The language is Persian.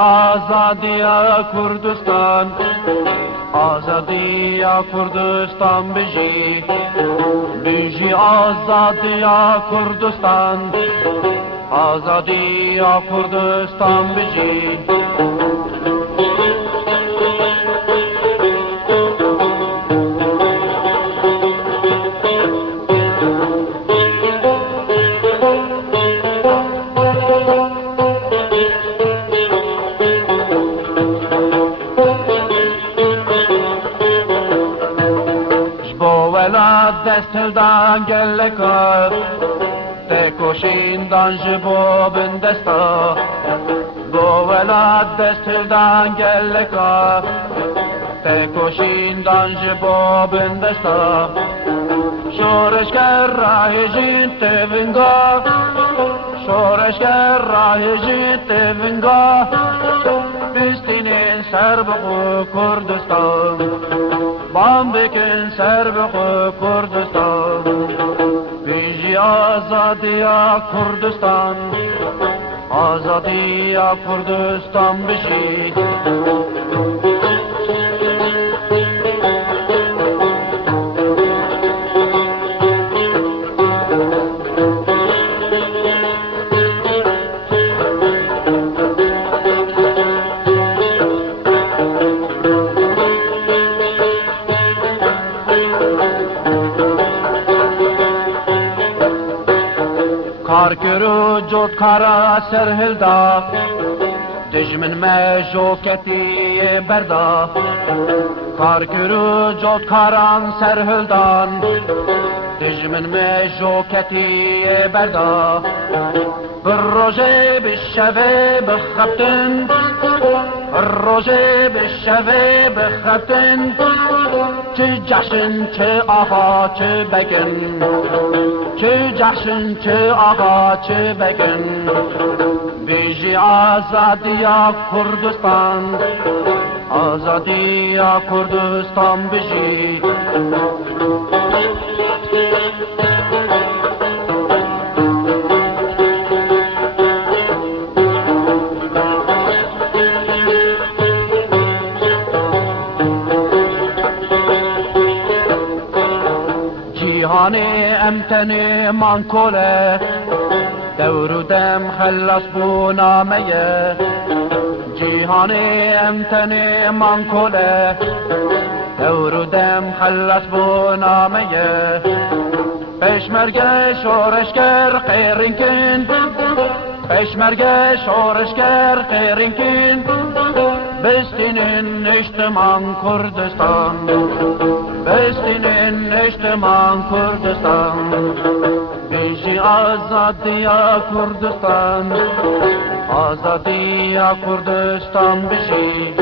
آزادیا کردستان آزادیا کردستان بیجی بیجی آزادیا کردستان آزادیا کردستان بیجی دستلدان گلکا تکوشیندان جبو بندستا بو ولاد دستلدان گلکا تکوشیندان جبو بندستا شورش کر راه جین تونگا شورش کر راه جین تونگا بستینین سر بخو کردستان بام بکن سر بخو کردستان بیجی آزادیا کردستان آزادیا کردستان بیجی کارکرو جود کارا سرهلدا دجمن مجوکتی بردا کارکرو جود کاران سرهلدان دجمن مجوکتی بردا بالروجه بالشبه بخبتن الروجه بالشبه بخبتن چه جشن چه آقا چه بگن چه جشن چه آقا چه بگن بیجی آزادیا کردستان آزادیا کردستان بیجی جیهانی امتنی منکوله دور دم خلص بو نامه جیهانی امتنی منکوله دور دم خلص بو نامه پشمرگه شورشگر قیرینکن پشمرگه شورشگر قیرینکن بستینین اجتماع کردستان بستینین اجتماع کردستان بیجی آزادیا کردستان آزادیا کردستان بیجی